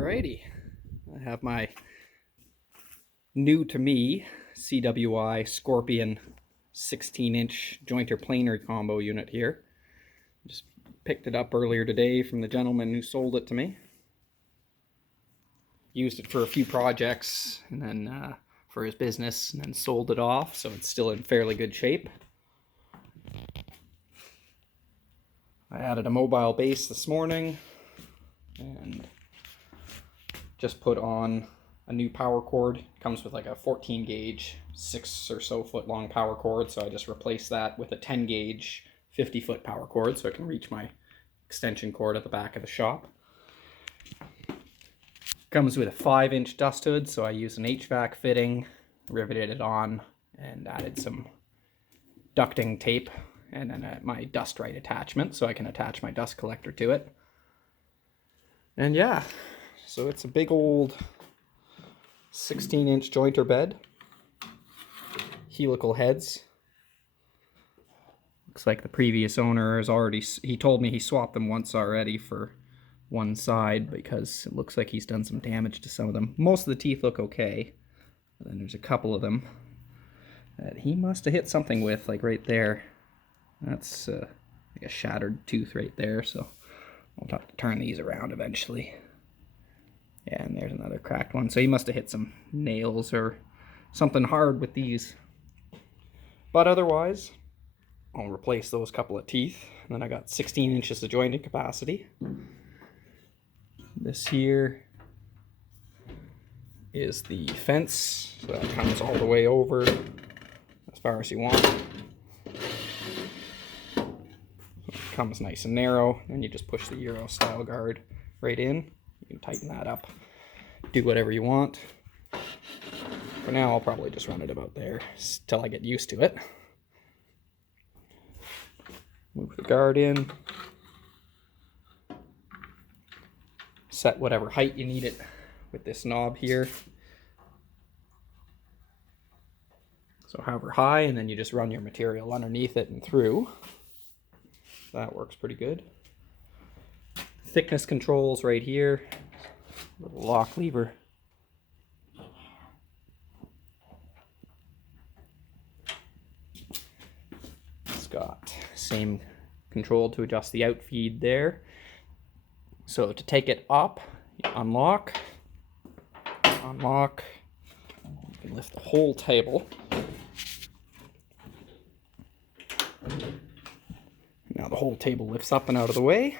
Alrighty, I have my new to me CWI Scorpion 16-inch jointer planer combo unit here. Just picked it up earlier today from the gentleman who sold it to me. Used it for a few projects and then for his business, and then sold it off, so it's still in fairly good shape. I added a mobile base this morning and just put on a new power cord. It comes with like a 14 gauge, 6 or so foot long power cord, so I just replaced that with a 10 gauge, 50 foot power cord so I can reach my extension cord at the back of the shop. Comes with a 5-inch dust hood, so I used an HVAC fitting, riveted it on, and added some ducting tape, and then my dust right attachment so I can attach my dust collector to it. And yeah, so it's a big old 16-inch jointer bed, helical heads. Looks like the previous owner has already, he told me he swapped them once already for one side because it looks like he's done some damage to some of them. Most of the teeth look okay, but then there's a couple of them that he must have hit something with, like right there. That's like a shattered tooth right there, so I'll have to turn these around eventually. Yeah, and there's another cracked one. So he must have hit some nails or something hard with these. But otherwise, I'll replace those couple of teeth. And then I got 16 inches of jointing capacity. This here is the fence. So that comes all the way over as far as you want. So it comes nice and narrow. Then you just push the Euro style guard right in. You can tighten that up, do whatever you want. For now, I'll probably just run it about there till I get used to it. Move the guard in. Set whatever height you need it with this knob here. So however high, and then you just run your material underneath it and through. That works pretty good. Thickness controls right here. Little lock lever. It's got same control to adjust the outfeed there. So to take it up, you unlock. You can lift the whole table. Now the whole table lifts up and out of the way.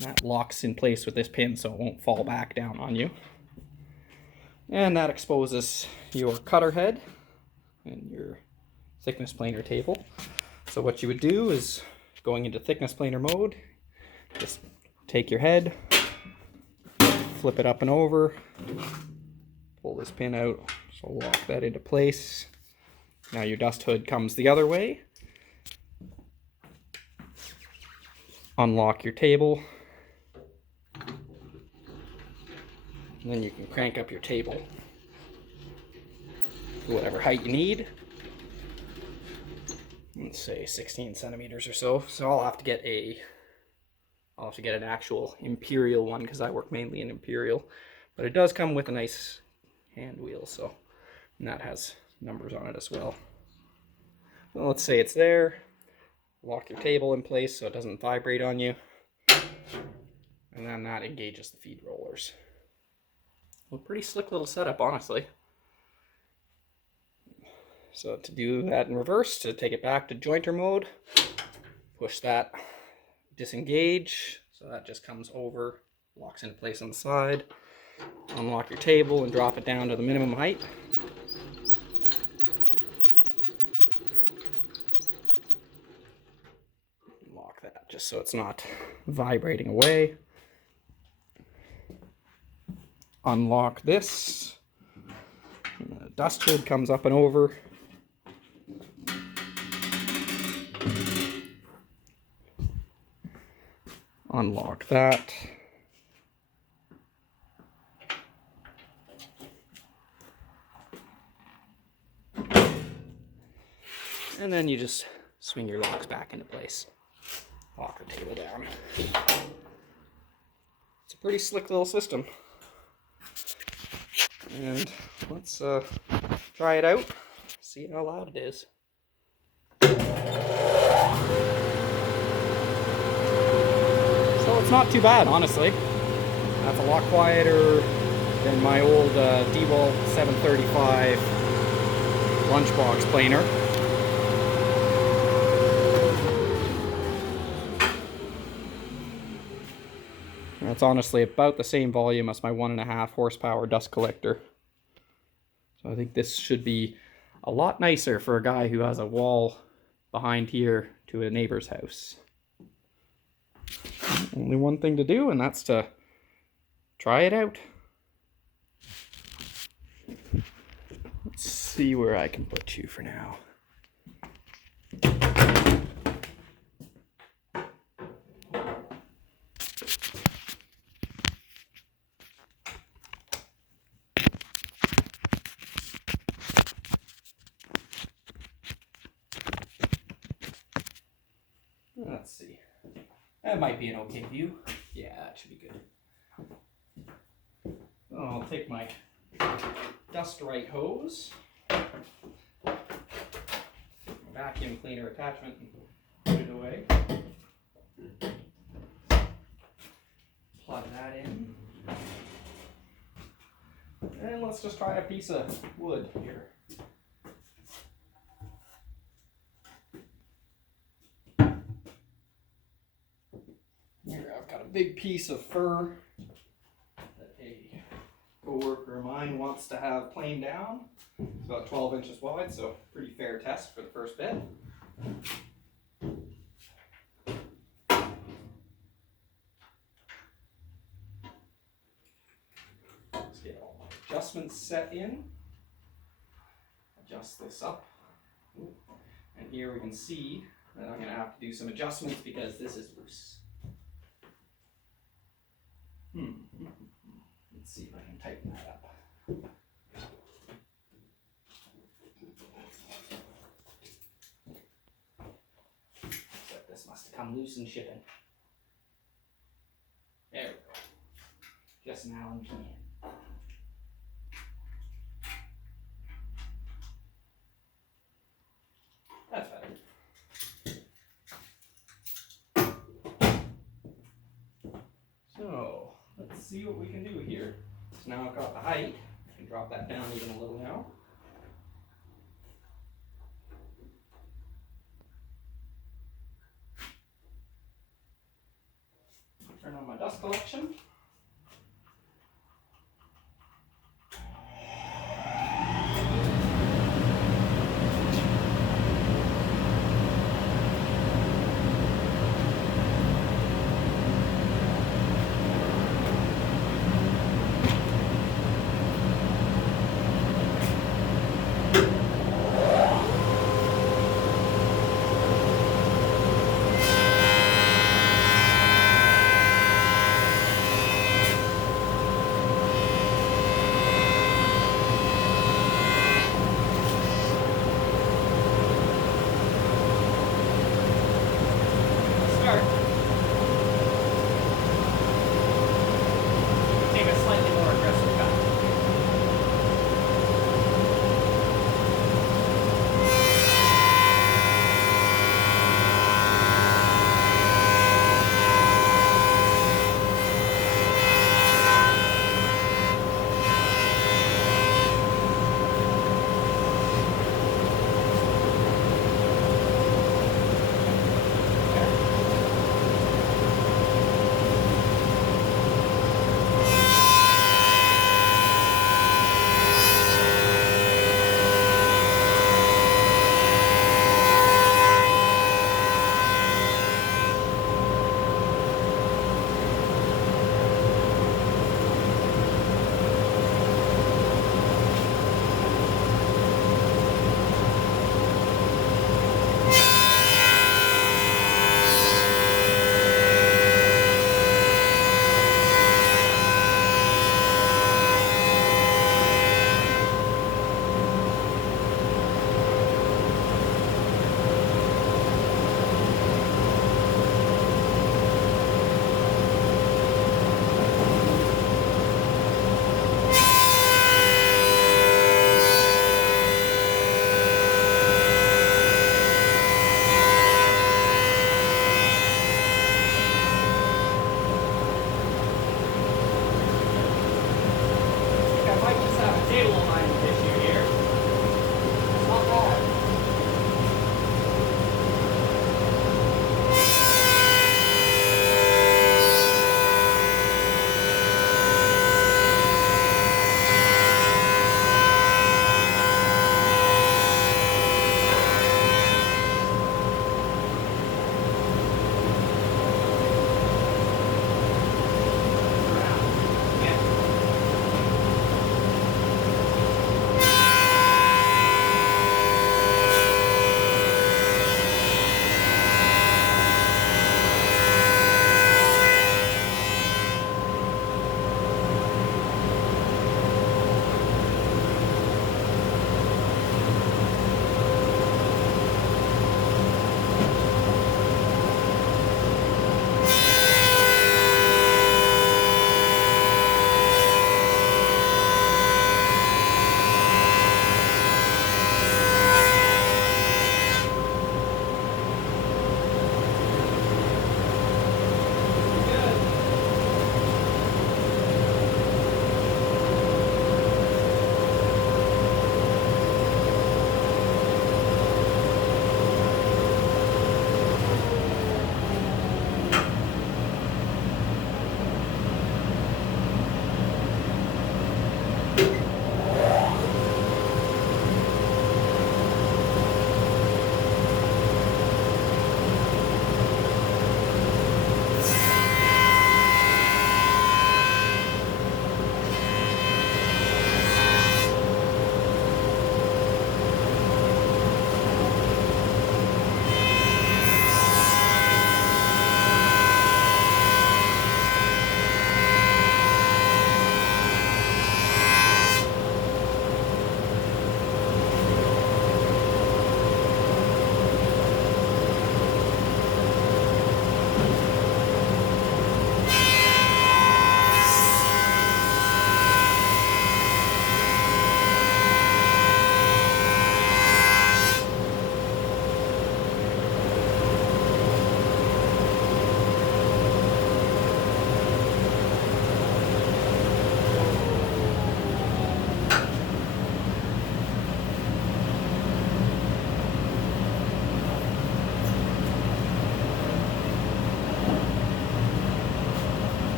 That locks in place with this pin so it won't fall back down on you. And that exposes your Cutterhead and your thickness planer table. So what you would do is, going into thickness planer mode, just take your head, flip it up and over, pull this pin out, so lock that into place. Now your dust hood comes the other way. Unlock your table. And then you can crank up your table to whatever height you need. Let's say 16 centimeters or so. So I'll have to get an actual imperial one because I work mainly in imperial. But it does come with a nice hand wheel, so, and that has numbers on it as well. Well, let's say it's there. Lock your table in place so it doesn't vibrate on you. And then that engages the feed rollers. Well, pretty slick little setup, honestly. So to do that in reverse, to take it back to jointer mode, push that, disengage, so that just comes over, locks into place on the side. Unlock your table and drop it down to the minimum height. Lock that just so it's not vibrating away. Unlock this. And the dust hood comes up and over. Unlock that. And then you just swing your locks back into place. Lock the table down. It's a pretty slick little system. And let's try it out, see how loud it is. So it's not too bad, honestly. That's a lot quieter than my old DeWalt 735 lunchbox planer. That's honestly about the same volume as my 1.5 horsepower dust collector. So I think this should be a lot nicer for a guy who has a wall behind here to a neighbor's house. Only one thing to do, and that's to try it out. Let's see where I can put you for now. Let's see. That might be an okay view. Yeah, that should be good. I'll take my dust right hose, vacuum cleaner attachment, and put it away. Plug that in. And let's just try a piece of wood here. Here, I've got a big piece of fir that a co-worker of mine wants to have planed down. It's about 12 inches wide, so pretty fair test for the first bit. Let's get all my adjustments set in. Adjust this up. And here we can see that I'm going to have to do some adjustments because this is loose. Let's see if I can tighten that up. Except this must have come loose in shipping. There we go. Just an Allen key in. That's better. So, let's see what we can do here. So now I've got the height. I can drop that down even a little now. Turn on my dust collection. cable line issue here. It's not bad.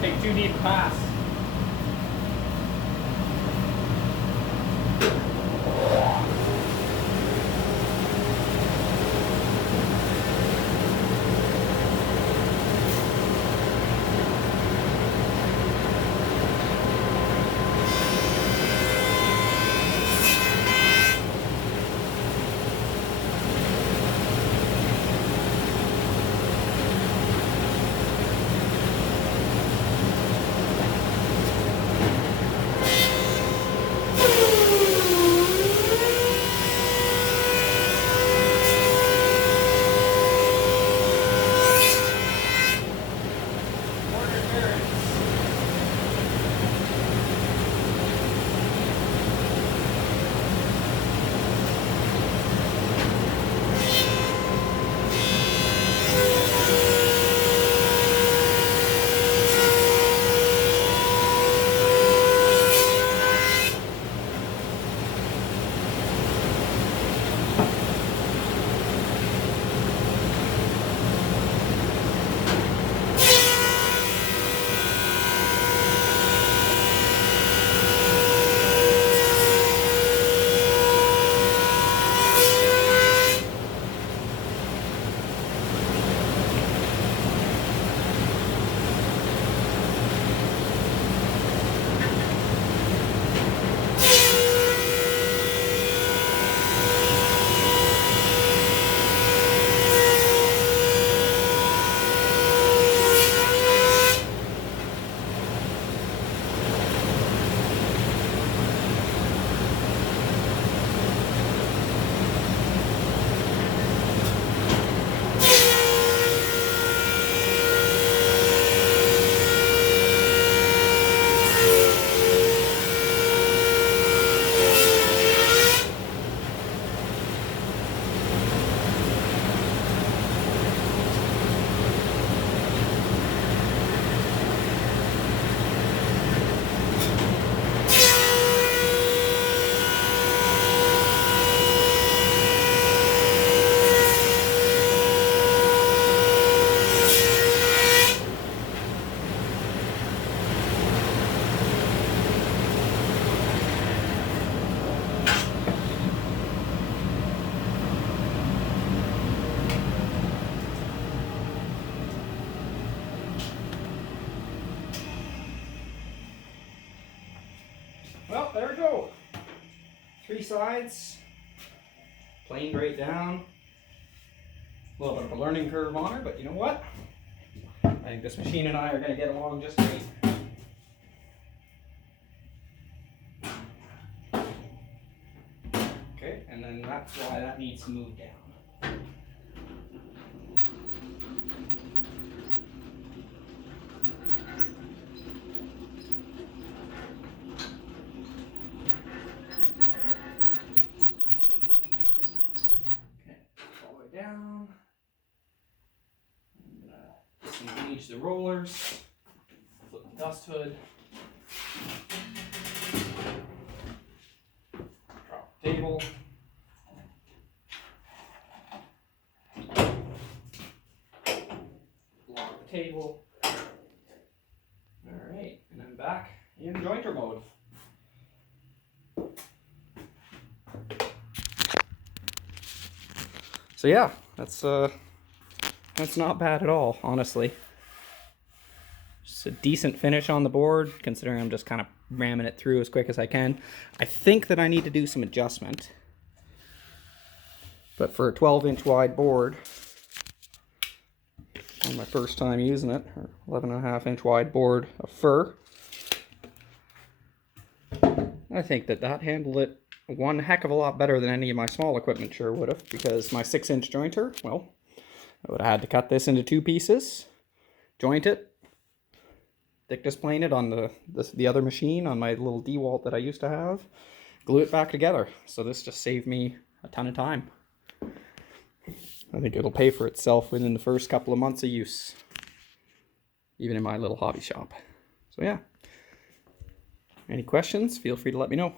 Take too deep a pass. Well, there we go. 3 sides, planed right down. A little bit of a learning curve on her, but you know what? I think this machine and I are going to get along just great. Okay, and then that's why that needs to move down. Down. Disengage the rollers, flip the dust hood, drop the table, lock the table. Alright, and I'm back in jointer mode. So yeah, that's not bad at all, honestly. Just a decent finish on the board, considering I'm just kind of ramming it through as quick as I can. I think that I need to do some adjustment. But for a 12-inch wide board, on my first time using it, or 11.5-inch wide board of fir, I think that handled it one heck of a lot better than any of my small equipment sure would have, because my 6-inch jointer, well, I would have had to cut this into 2 pieces, joint it, thickness plane it on the other machine on my little DeWalt that I used to have, glue it back together. So this just saved me a ton of time. I think it'll pay for itself within the first couple of months of use, even in my little hobby shop. So yeah, any questions, feel free to let me know.